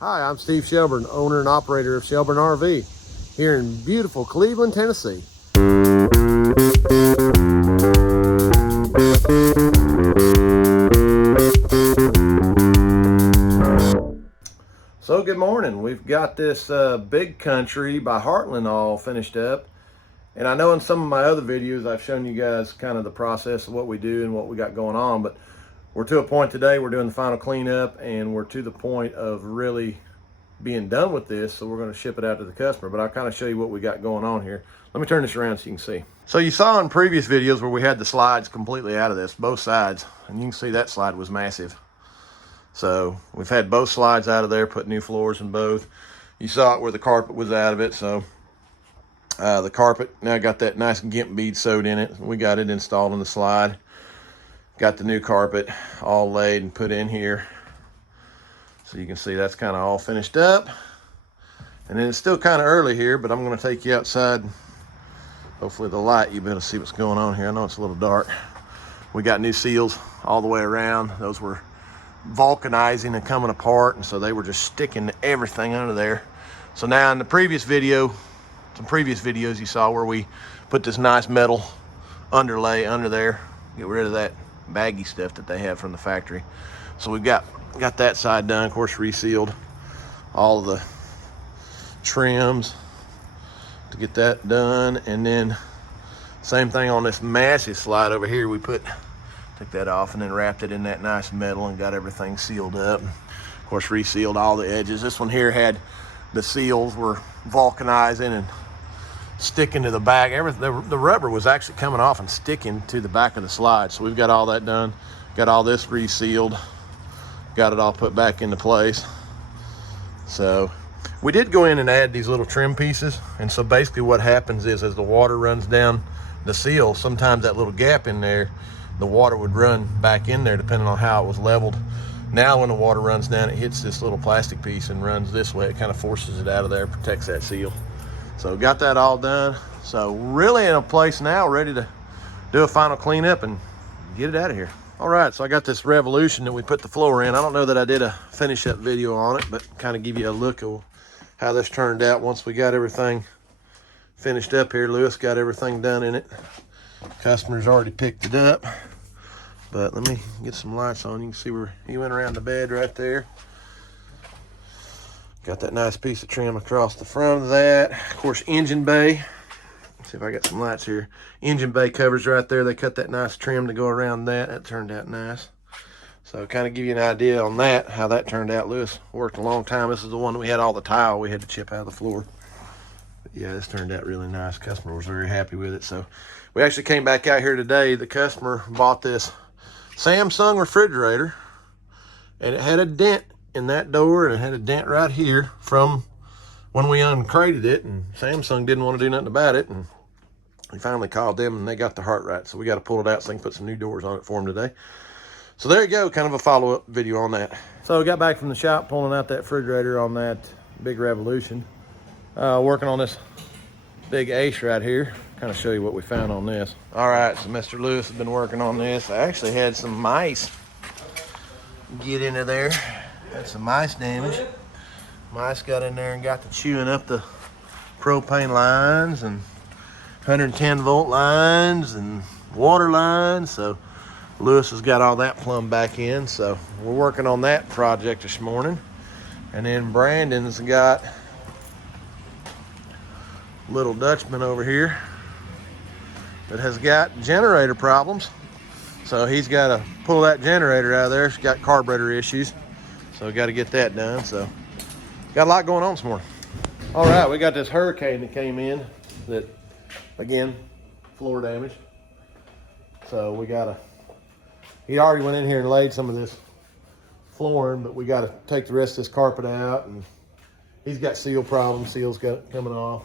Hi, I'm Steve Shelburne, owner and operator of Shelburne RV here in beautiful Cleveland, Tennessee. So good morning. We've got this Big Country by Heartland all finished up. And I know in some of my other videos I've shown you guys kind of the process of what we do and what we got going on, but we're to a point today, we're doing the final cleanup and we're to the point of really being done with this, so we're going to ship it out to the customer. But I'll kind of show you what we got going on here. Let me turn this around so you can see. So you saw in previous videos where we had the slides completely out of this, both sides, and you can see that slide was massive. So we've had both slides out of there, put new floors in both. You saw it where the carpet was out of it, so the carpet now got that nice gimp bead sewed in it. We got it installed in the slide. Got the new carpet all laid and put in here. So you can see that's kind of all finished up. And then it's still kind of early here, but I'm going to take you outside. Hopefully the light, you better see what's going on here. I know it's a little dark. We got new seals all the way around. Those were vulcanizing and coming apart, and so they were just sticking to everything under there. So now in the previous video, some previous videos you saw where we put this nice metal underlay under there, get rid of that baggy stuff that they have from the factory. So we've got that side done, of course, resealed all of the trims to get that done. And then same thing on this massive slide over here. We took that off and then wrapped it in that nice metal and got everything sealed up. Of course, resealed all the edges. This one here had the seals were vulcanizing and sticking to the back. The rubber was actually coming off and sticking to the back of the slide. So we've got all that done, got all this resealed, got it all put back into place. So we did go in and add these little trim pieces. And so basically what happens is as the water runs down the seal, sometimes that little gap in there, the water would run back in there depending on how it was leveled. Now when the water runs down, it hits this little plastic piece and runs this way. It kind of forces it out of there, protects that seal. So got that all done. So really in a place now, ready to do a final cleanup and get it out of here. All right, so I got this Revolution that we put the floor in. I don't know that I did a finish up video on it, but kind of give you a look of how this turned out once we got everything finished up here. Lewis got everything done in it. Customer's already picked it up, but let me get some lights on. You can see where he went around the bed right there. Got that nice piece of trim across the front of that. Of course, engine bay. Let's see if I got some lights here. Engine bay covers right there. They cut that nice trim to go around that. That turned out nice. So kind of give you an idea on that, how that turned out. Lewis worked a long time. This is the one that we had all the tile we had to chip out of the floor. But yeah, this turned out really nice. Customer was very happy with it. So we actually came back out here today. The customer bought this Samsung refrigerator, and it had a dent in that door, and it had a dent right here from when we uncrated it, and Samsung didn't want to do nothing about it, and we finally called them and they got the heart right. So we got to pull it out so they can put some new doors on it for them today. So there you go, kind of a follow-up video on that. So we got back from the shop pulling out that refrigerator on that big Revolution, working on this big Ace right here. Kind of show you what we found on this. All right, so Mr. Lewis has been working on this. I actually had some mice get into there. Had some mice damage. Mice got in there and got to chewing up the propane lines and 110 volt lines and water lines. So Lewis has got all that plumbed back in. So we're working on that project this morning. And then Brandon's got little Dutchman over here that has got generator problems. So he's got to pull that generator out of there. It's got carburetor issues. So we got to get that done. So got a lot going on this morning. All right, we got this hurricane that came in that, again, floor damage. So we got to, he already went in here and laid some of this flooring, but we got to take the rest of this carpet out, and he's got seal problems. Seal's got coming off.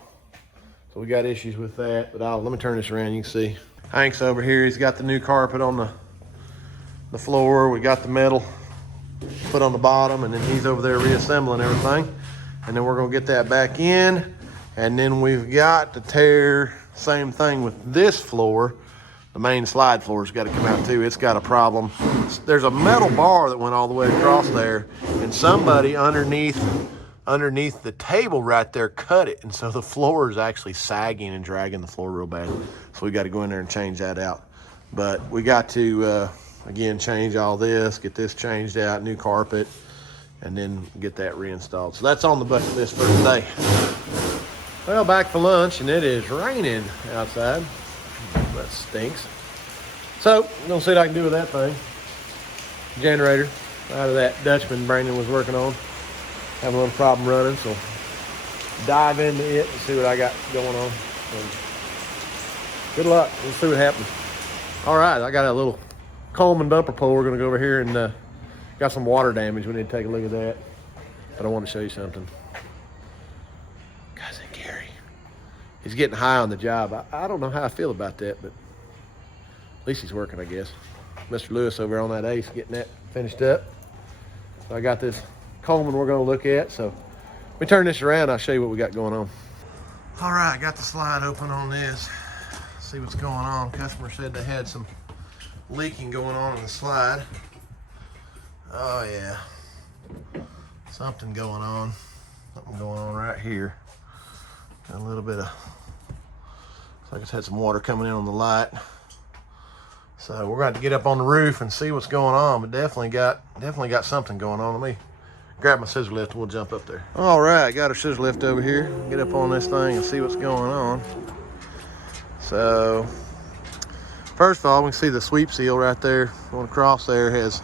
So we got issues with that, but let me turn this around. You can see Hank's over here. He's got the new carpet on the floor. We got the metal put on the bottom, and then he's over there reassembling everything. And then we're gonna get that back in. And then we've got to tear, same thing with this floor, the main slide floor's got to come out too. It's got a problem. There's a metal bar that went all the way across there, and somebody underneath the table right there cut it, and so the floor is actually sagging and dragging the floor real bad. So we got to go in there and change that out. But we got to again change all this, get this changed out, new carpet, and then get that reinstalled. So that's on the bucket list for today. Well, back for lunch, and it is raining outside. That stinks. So I'm gonna see what I can do with that thing. Generator out of that Dutchman Brandon was working on. Having a little problem running, so dive into it and see what I got going on. And good luck. We'll see what happens. All right, I got a little Coleman dumper pole. We're gonna go over here and got some water damage. We need to take a look at that. But I want to show you something. Cousin Gary, he's getting high on the job. I don't know how I feel about that, but at least he's working, I guess. Mr. Lewis over on that Ace getting that finished up. So I got this Coleman we're going to look at. So let me turn this around. I'll show you what we got going on. All right, got the slide open on this. See what's going on. Customer said they had some leaking going on in the slide. Oh yeah, something going on right here. Got a little bit of, looks like it's had some water coming in on the light. So we're going to get up on the roof and see what's going on, but definitely got something going on. Let me grab my scissor lift and we'll jump up there. All right, got our scissor lift over here. Get up on this thing and see what's going on. So first of all, we can see the sweep seal right there going across there has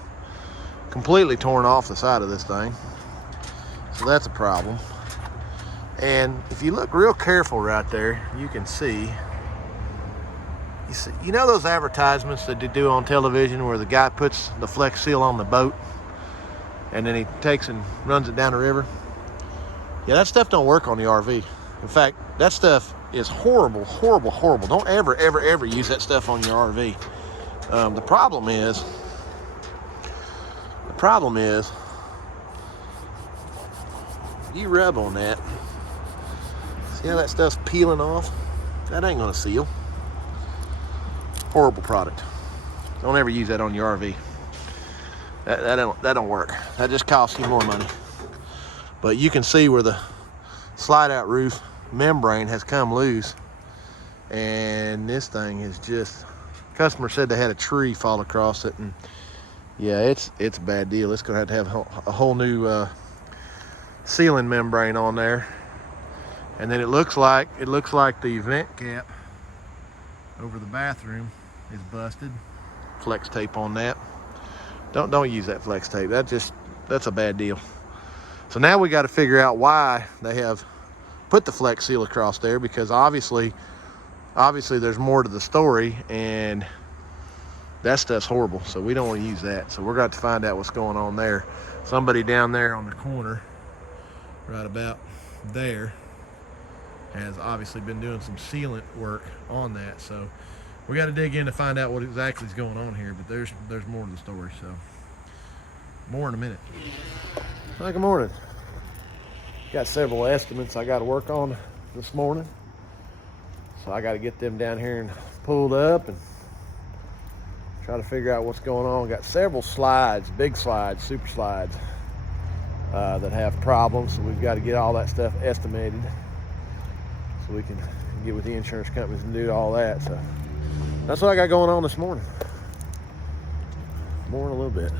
completely torn off the side of this thing. So that's a problem. And if you look real careful right there, you can see, you know those advertisements that they do on television where the guy puts the Flex Seal on the boat and then he takes and runs it down the river? Yeah, that stuff don't work on the RV. In fact, that stuff is horrible, horrible, horrible. Don't ever, ever, ever use that stuff on your RV. The problem is, you rub on that, see how that stuff's peeling off? That ain't gonna seal. Horrible product. Don't ever use that on your RV. That don't work. That just costs you more money. But you can see where the slide out roof membrane has come loose, and this thing is just, customer said they had a tree fall across it, and yeah, it's a bad deal. It's gonna have a whole new sealing membrane on there. And then it looks like the vent cap over the bathroom is busted. Flex tape on that. Don't use that flex tape. That's a bad deal. So now we got to figure out why they have put the Flex Seal across there, because obviously there's more to the story, and that stuff's horrible. So we don't want to use that. So we're going to find out what's going on there. Somebody down there on the corner, right about there, has obviously been doing some sealant work on that. So we got to dig in to find out what exactly is going on here, but there's more to the story. So more in a minute. Good morning. Got several estimates I got to work on this morning, so I got to get them down here and pulled up and try to figure out what's going on. Got several slides, big slides, super slides, that have problems, so we've got to get all that stuff estimated so we can get with the insurance companies and do all that. So that's what I got going on this morning. More in a little bit.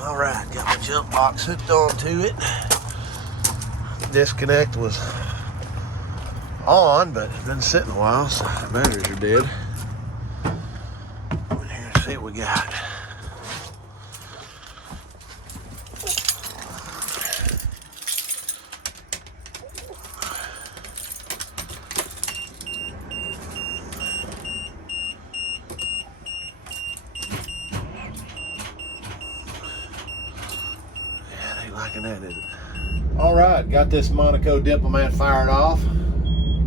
All right, got my jump box hooked onto it. Disconnect was on, but it's been sitting a while, so the batteries are dead. And here, see what we got. That is it. All right, got this Monaco Diplomat fired off.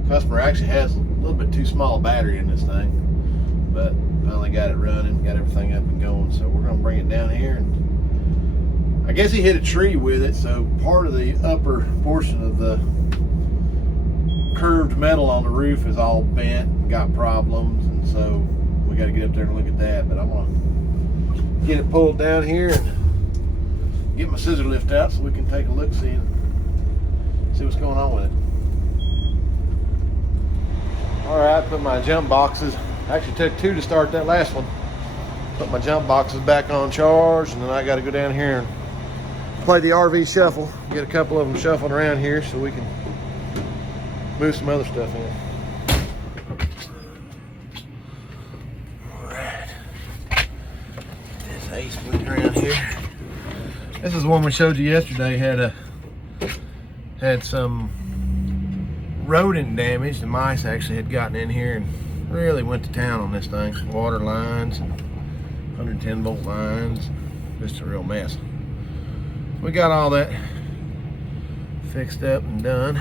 Customer actually has a little bit too small a battery in this thing, but finally got it running, got everything up and going. So we're gonna bring it down here, and I guess he hit a tree with it, so part of the upper portion of the curved metal on the roof is all bent and got problems, and so we got to get up there and look at that. But I'm gonna get it pulled down here and get my scissor lift out so we can take a look, see what's going on with it. All right, put my jump boxes. Actually took 2 to start that last one. Put my jump boxes back on charge, and then I got to go down here and play the RV shuffle. Get a couple of them shuffling around here so we can move some other stuff in. All right, this ace moving around here. This is the one we showed you yesterday. Had some rodent damage. The mice actually had gotten in here and really went to town on this thing. Water lines, 110 volt lines, just a real mess. We got all that fixed up and done.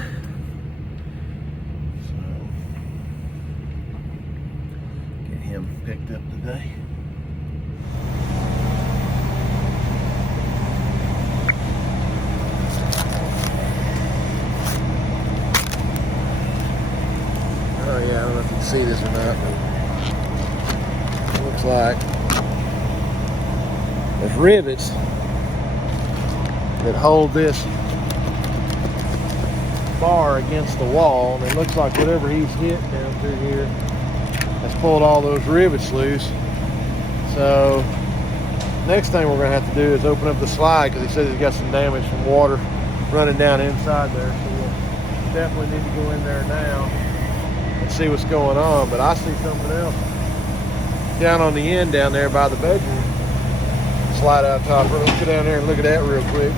So get him picked up today. Oh yeah, I don't know if you can see this or not, but it looks like there's rivets that hold this bar against the wall, and it looks like whatever he's hit down through here has pulled all those rivets loose. So next thing we're going to have to do is open up the slide, because he says he's got some damage from water running down inside there. So we'll definitely need to go in there now and see what's going on. But I see something else down on the end down there by the bedroom. Slide out top. Let's go down there and look at that real quick.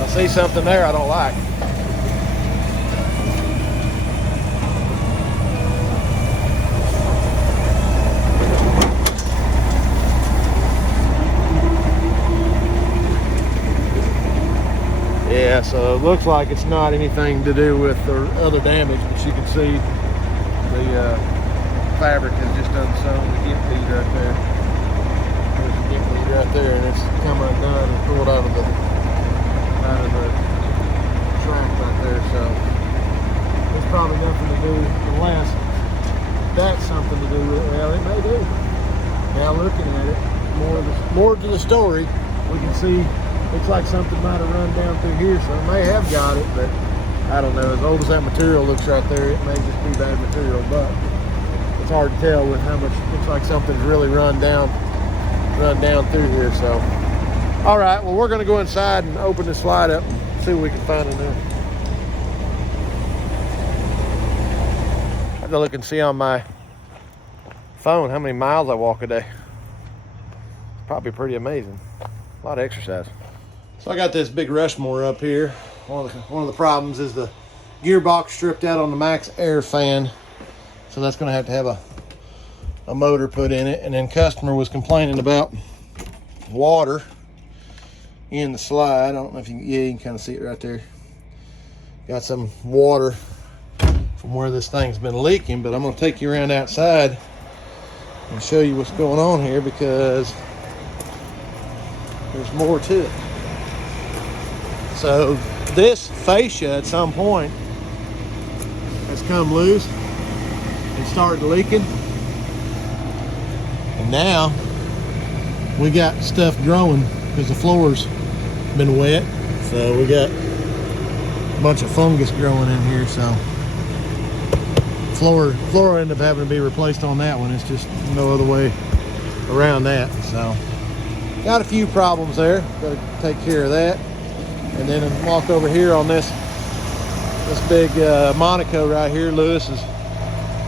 I see something there I don't like. Yeah, so it looks like it's not anything to do with the other damage, but you can see the fabric has just unsewn the get bead right there. There's a get bead right there, and it's come undone and pulled out of the track right there. So there's probably nothing to do, unless that's something to do with it. Well, it may do. Now looking at it, more to the story, we can see looks like something might have run down through here, so it may have got it, but I don't know. As old as that material looks right there, it may just be bad material, but it's hard to tell with how much. Looks like something's really run down through here. So all right, well, we're going to go inside and open the slide up and see what we can find in there. I have to look and see on my phone how many miles I walk a day. Probably pretty amazing. A lot of exercise. So I got this big Rushmore up here. One of the problems is the gearbox stripped out on the Max Air fan. So that's going to have a motor put in it. And then customer was complaining about water in the slide. I don't know if you can kind of see it right there. Got some water from where this thing's been leaking, but I'm going to take you around outside and show you what's going on here, because there's more to it. So this fascia at some point has come loose and started leaking, and now we got stuff growing because the floor's been wet. So we got a bunch of fungus growing in here. So floor ended up having to be replaced on that one. It's just no other way around that. So got a few problems there. Got to take care of that. And then walk over here on this big Monaco right here. Lewis is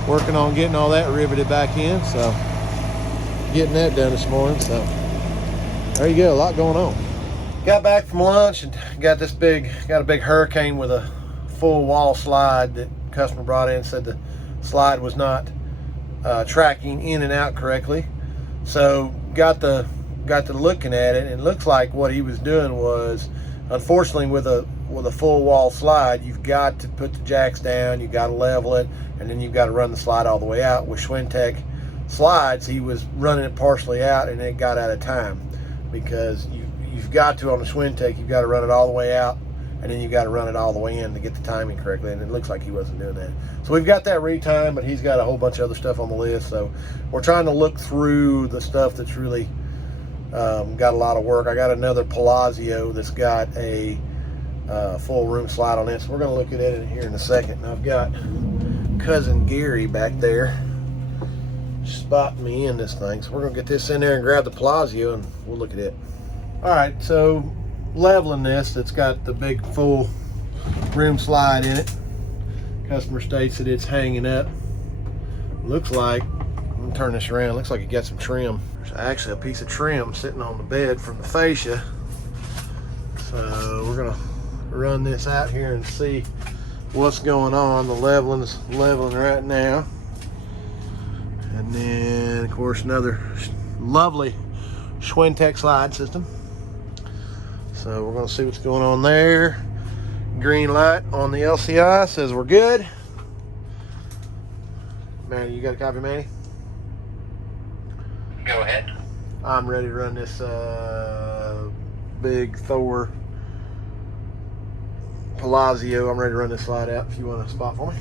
working on getting all that riveted back in. So getting that done this morning. So there you go, a lot going on. Got back from lunch and got a big Hurricane with a full wall slide that customer brought in. Said the slide was not tracking in and out correctly. So got to looking at it, and it looks like what he was doing was, unfortunately, with a full wall slide, you've got to put the jacks down, you've got to level it, and then you've got to run the slide all the way out. With Schwintek slides, he was running it partially out, and it got out of time, because you've got to, on the Schwintek, you've got to run it all the way out and then you got to run it all the way in to get the timing correctly, and it looks like he wasn't doing that. So we've got that retimed, but he's got a whole bunch of other stuff on the list, so we're trying to look through the stuff that's really got a lot of work. I got another Palazzo that's got a full room slide on it, so we're going to look at it here in a second. And I've got cousin Gary back there spotting me in this thing, so we're going to get this in there and grab the Palazzo, and we'll look at it. All right, so leveling this, it's got the big full room slide in it. Customer states that it's hanging up. Looks like, I'm gonna turn this around, looks like it got some trim. There's actually a piece of trim sitting on the bed from the fascia. So we're gonna run this out here and see what's going on. The leveling's leveling right now. And then of course another lovely Schwintek slide system. So we're gonna see what's going on there. Green light on the LCI says we're good. Manny, you got a copy, Manny? Go ahead. I'm ready to run this big Thor Palazzo. I'm ready to run this slide out if you want a spot for me.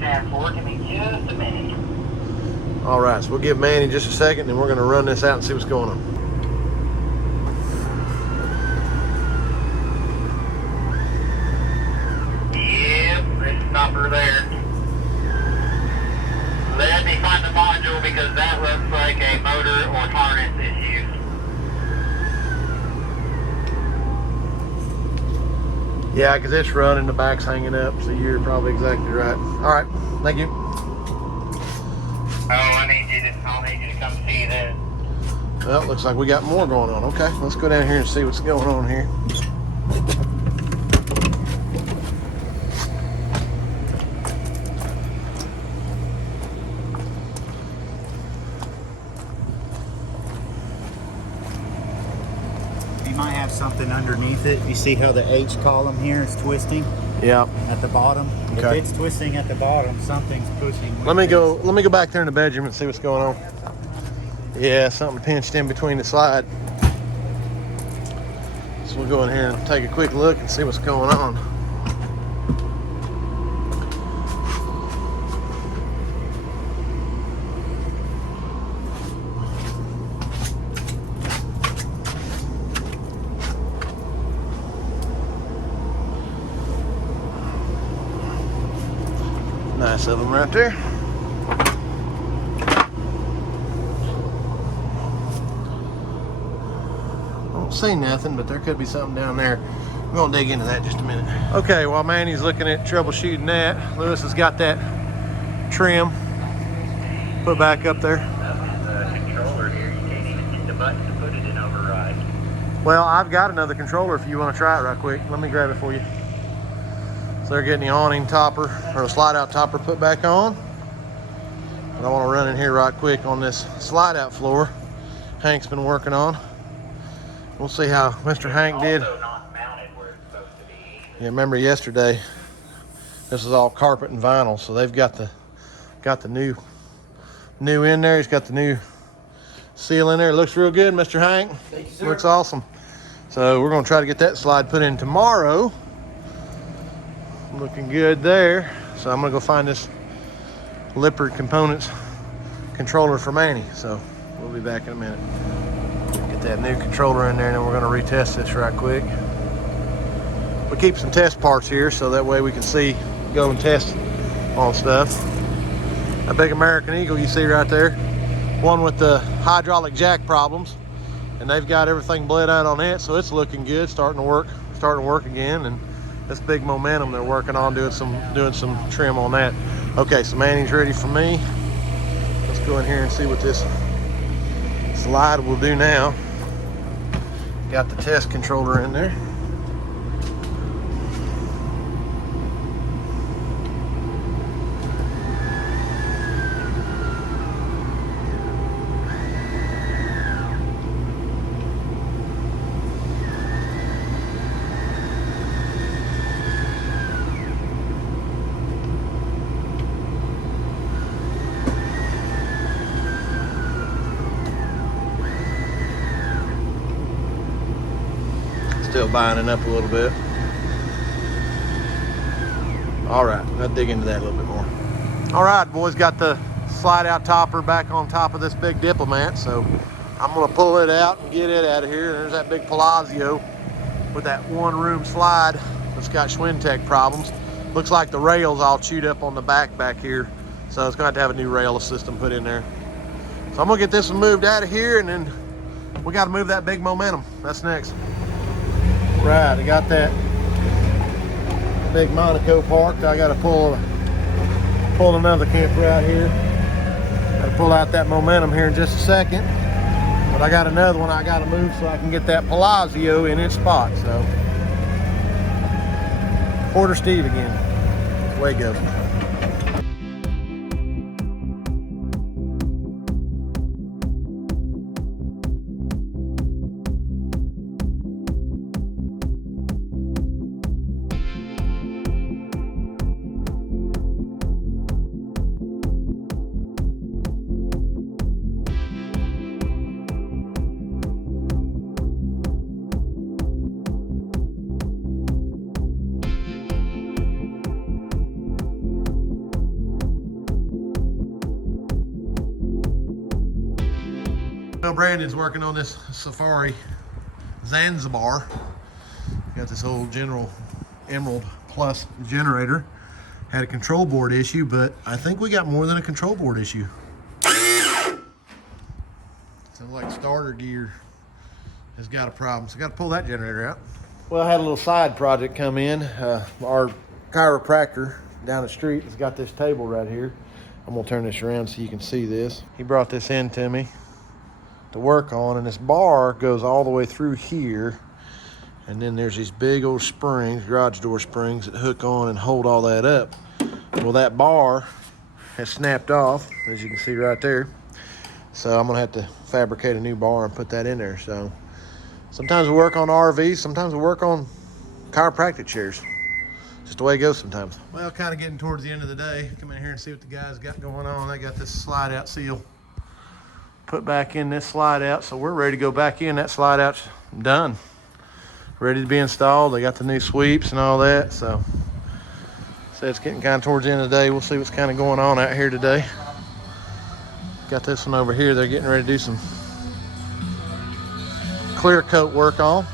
10-4, give me just a minute. All right, so we'll give Manny just a second, and we're gonna run this out and see what's going on. Stopper there. Let me find the module because that looks like a motor or harness issue. Yeah, because it's running, the back's hanging up, so you're probably exactly right. All right, thank you. I'll need you to come see this. Well, looks like we got more going on. Okay, let's go down here and see what's going on here. You might have something underneath it. You see how the H column here is twisting? Yeah. At the bottom. Okay. If it's twisting at the bottom, something's pushing. Let me go back there in the bedroom and see what's going on. Yeah, something pinched in between the slide. So we'll go in here and take a quick look and see what's going on. Nice of them right there. Don't see nothing, but there could be something down there. We're gonna dig into that in just a minute. Okay, while Manny's looking at troubleshooting that, Lewis has got that trim put back up there. The controller here, you can't even hit the button to put it in override. Well, I've got another controller if you want to try it right quick. Let me grab it for you. So they're getting the awning topper or a slide out topper put back on. But I want to run in here right quick on this slide out floor Hank's been working on. We'll see how Mr. Hank did. Also not mounted where it's supposed to be. Yeah, remember yesterday, this is all carpet and vinyl, so they've got the new in there. He's got the new seal in there. It looks real good, Mr. Hank. Thank you, sir. Looks awesome. So we're gonna try to get that slide put in tomorrow. Looking good there. So I'm gonna go find this Lippert Components controller for Manny. So we'll be back in a minute. Get that new controller in there, and then we're gonna retest this right quick. We keep some test parts here, so that way we can see, go and test on stuff. A big American Eagle you see right there, one with the hydraulic jack problems, and they've got everything bled out on it, so it's looking good, starting to work again. And this big momentum they're working on, doing some trim on that. Okay, so Manny's ready for me. Let's go in here and see what this slide will do now. Got the test controller in there. still binding up a little bit. All right, let's dig into that a little bit more. All right, boys, got the slide out topper back on top of this big Diplomat, so I'm gonna pull it out and get it out of here. There's that big Palazzo with that one room slide that's got Schwintek problems. Looks like the rail's all chewed up on the back here, so it's gonna have to have a new rail system put in there. So I'm gonna get this one moved out of here, and then we gotta move that big Momentum. That's next. Right, I got that big Monaco parked. I gotta pull another camper out here. Gotta pull out that Momentum here in just a second. But I got another one I gotta move so I can get that Palazzo in its spot. So, Porter Steve again. That's the way it goes. Well, Brandon's working on this Safari Zanzibar. Got this old General Emerald Plus generator. Had a control board issue, but I think we got more than a control board issue. Sounds like starter gear has got a problem, so I got to pull that generator out. Well, I had a little side project come in. Our chiropractor down the street has got this table right here. I'm gonna turn this around so you can see this. He brought this in to me to work on, and this bar goes all the way through here, and then there's these big old springs, garage door springs, that hook on and hold all that up. Well, that bar has snapped off, as you can see right there, so I'm gonna have to fabricate a new bar and put that in there. So sometimes we work on RVs, sometimes we work on chiropractic chairs. Just the way it goes sometimes. Well, kind of getting towards the end of the day. Come in here and see what the guys got going on. They got this slide out seal put back in this slide out, so we're ready to go back in. That slide out's done, ready to be installed. They got the new sweeps and all that, so it's getting kind of towards the end of the day. We'll see what's kind of going on out here today. Got this one over here they're getting ready to do some clear coat work on,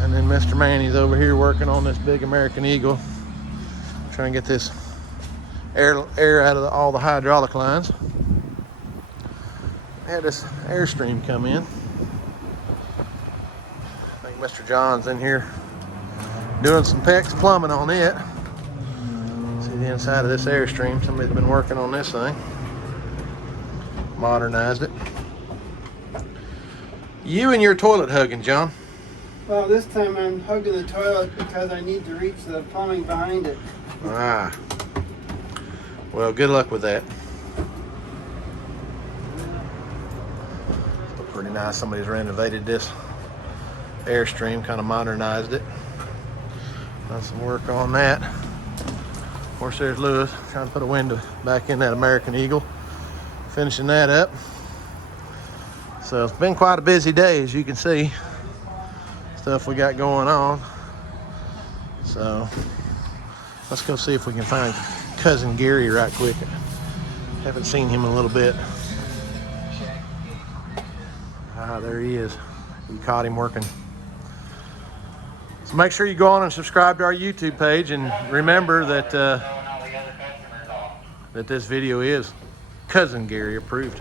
and then Mr. Manny's over here working on this big American Eagle, trying to get this air out of all the hydraulic lines. Had this Airstream come in. I think Mr. John's in here doing some PEX plumbing on it. See the inside of this Airstream. Somebody's been working on this thing. Modernized it. You and your toilet hugging, John. Well, this time I'm hugging the toilet because I need to reach the plumbing behind it. Ah. Well, good luck with that. Pretty nice. Somebody's renovated this Airstream, kind of modernized it. Done some work on that. Of course, there's Lewis trying to put a window back in that American Eagle, finishing that up. So it's been quite a busy day, as you can see. Stuff we got going on. So let's go see if we can find Cousin Gary right quick. Haven't seen him in a little bit. Ah, there he is. We caught him working. So make sure you go on and subscribe to our YouTube page, and remember that that this video is Cousin Gary approved.